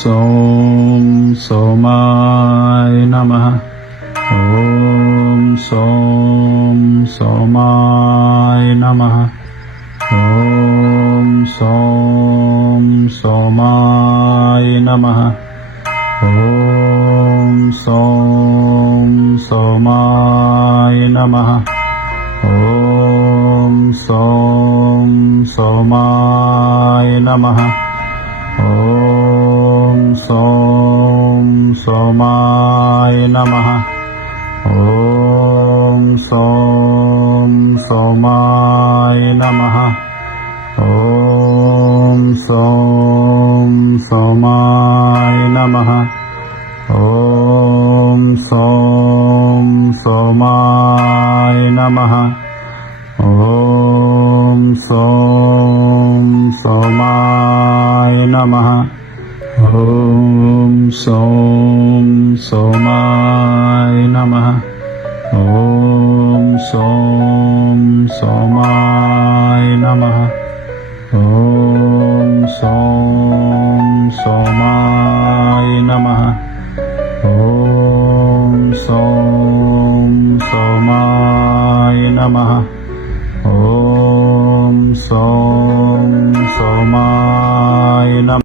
ಸೋಂ ಸೋಮಾಯ ನಮಃ. ಓಂ ಸೋಂ ಸೋಮಾಯ ನಮಃ. ಓಂ ಸೋಂ ಸೋಮಾಯ ನಮಃ. ಓಂ ಸೋಂ ಸೋಮಾಯ ನಮಃ. ಓಂ ಸೋಂ ಸೋಮಾಯ ನಮಃ. ಓಂ ಸೋಂ ಸೋಮಾಯ ನಮಃ. ಓಂ ಸೋಂ ಸೋಮಾಯ ನಮಃ. ಓಂ ಸೋಂ ಸೋಮಾಯ ನಮಃ. ಓಂ ಸೋಂ ಸೋಮಾಯ ನಮಃ. ಓಂ ಸೋಂ ಸೋಮಾಯ ನಮಃ. ಓಂ ಸೋಂ ಸೋಮಾಯ ನಮಃ. ಓಂ ಸೋಂ ಸೋಮಾಯ ನಮಃ. ಓಂ ಸೋಂ ಸೋಮಾಯ ನಮಃ. ಓಂ ಸೋಂ ಸೋಮಾಯ ನಮಃ. ಓಂ ಸೋಂ ಸೋಮಾಯ ನಮಃ.